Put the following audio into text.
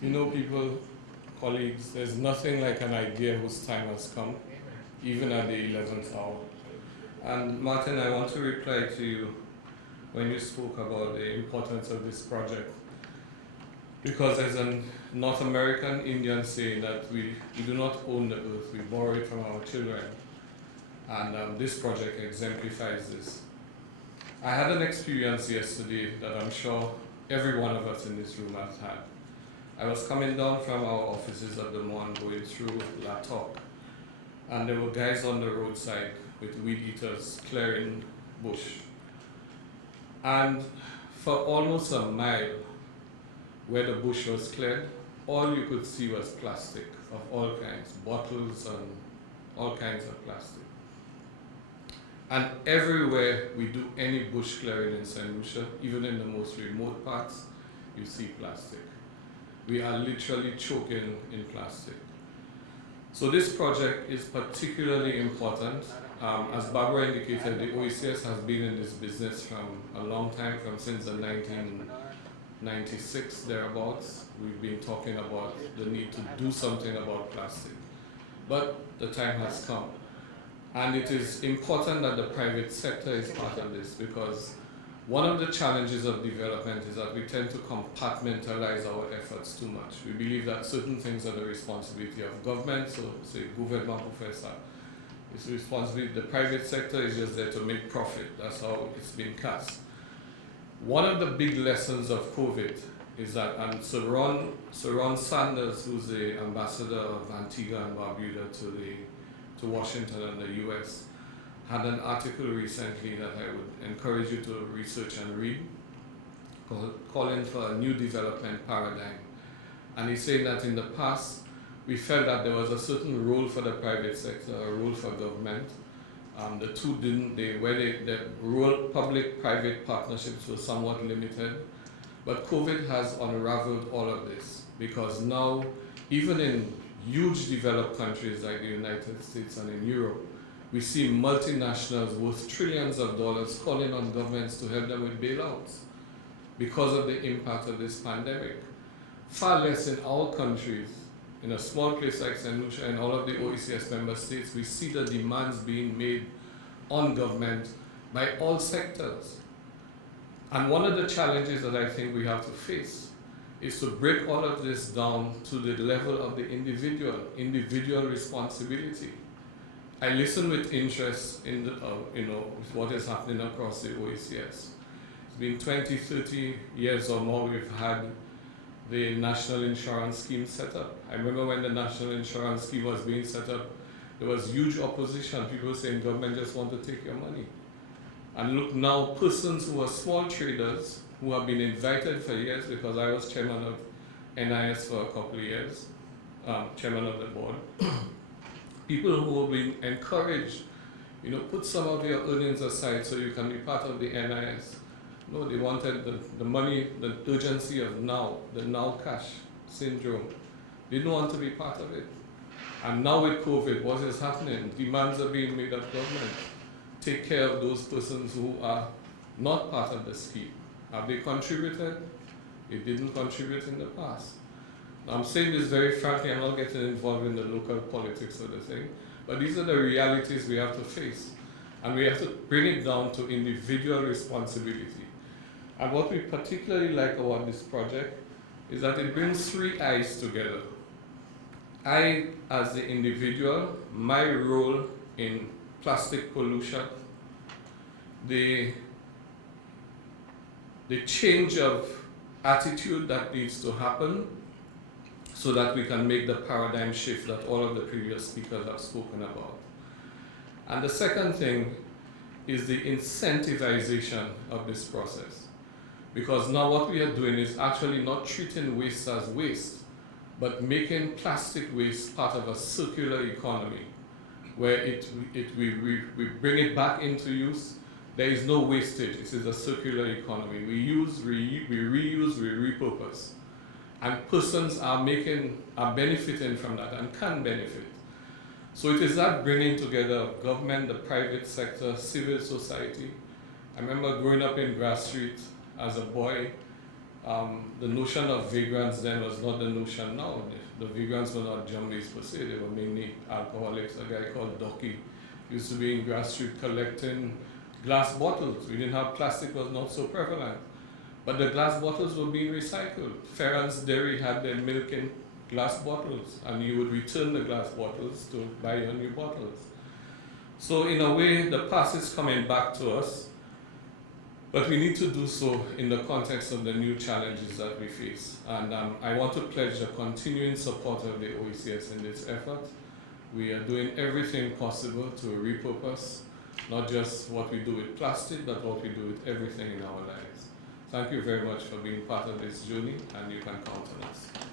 You know, people, colleagues, there's nothing like an idea whose time has come, even at the 11th hour. And Martin, I want to reply to you when you spoke about the importance of this project. Because there's a North American Indian saying that we do not own the earth, we borrow it from our children. And this project exemplifies this. I had an experience yesterday that I'm sure every one of us in this room has had. I was coming down from our offices at the Mon going through La Toc, and there were guys on the roadside with weed eaters clearing bush. And for almost a mile where the bush was cleared, all you could see was plastic of all kinds, bottles and all kinds of plastic. And everywhere we do any bush clearing in Saint Lucia, even in the most remote parts, you see plastic. We are literally choking in plastic. So this project is particularly important. As Barbara indicated, the OECS has been in this business from a long time, since the 1996 thereabouts. We've been talking about the need to do something about plastic. But the time has come. And it is important that the private sector is part of this, because one of the challenges of development is that we tend to compartmentalize our efforts too much. We believe that certain things are the responsibility of government, so say gouvernement professor. It's the responsibility, the private sector is just there to make profit. That's how it's been cast. One of the big lessons of COVID is that, and Sir Ron Sanders, who's the ambassador of Antigua and Barbuda to Washington and the US, had an article recently that I would encourage you to research and read, calling for a new development paradigm. And he's saying that in the past, we felt that there was a certain role for the private sector, a role for government. The two didn't, the role, public-private partnerships were somewhat limited. But COVID has unraveled all of this, because now, even in huge developed countries like the United States and in Europe, we see multinationals worth trillions of dollars calling on governments to help them with bailouts because of the impact of this pandemic. Far less in our countries. In a small place like Saint Lucia and all of the OECS member states, we see the demands being made on government by all sectors. And one of the challenges that I think we have to face is to break all of this down to the level of the individual responsibility. I listen with interest in with what is happening across the OECS. It's been 20, 30 years or more we've had the National Insurance Scheme set up. I remember when the National Insurance Scheme was being set up, there was huge opposition. People saying government just want to take your money. And look now, persons who are small traders, who have been invited for years, because I was chairman of NIS for a couple of years, chairman of the board, people who have been encouraged, put some of your earnings aside so you can be part of the NIS. No, they wanted the money, the urgency of now, the now cash syndrome. They don't want to be part of it. And now with COVID, what is happening? Demands are being made of government. Take care of those persons who are not part of the scheme. Have they contributed? They didn't contribute in the past. Now, I'm saying this very frankly, I'm not getting involved in the local politics of the thing, but these are the realities we have to face. And we have to bring it down to individual responsibility. And what we particularly like about this project is that it brings three I's together. I, as the individual, my role in plastic pollution, the change of attitude that needs to happen so that we can make the paradigm shift that all of the previous speakers have spoken about. And the second thing is the incentivization of this process. Because now what we are doing is actually not treating waste as waste, but making plastic waste part of a circular economy, where we bring it back into use. There is no wastage. It is a circular economy. We use, we reuse, we repurpose. And persons are benefiting from that and can benefit. So it is that bringing together of government, the private sector, civil society. I remember growing up in Grass Street as a boy, The notion of vagrants then was not the notion now. The vagrants were not jumbies per se, they were mainly alcoholics. A guy called Docky used to be in Grass Street collecting glass bottles. We didn't have plastic, was not so prevalent. But the glass bottles were being recycled. Ferrand's Dairy had their milk in glass bottles, and you would return the glass bottles to buy your new bottles. So in a way, the past is coming back to us, but we need to do so in the context of the new challenges that we face. And I want to pledge the continuing support of the OECS in this effort. We are doing everything possible to repurpose, not just what we do with plastic, but what we do with everything in our lives. Thank you very much for being part of this journey, and you can count on us.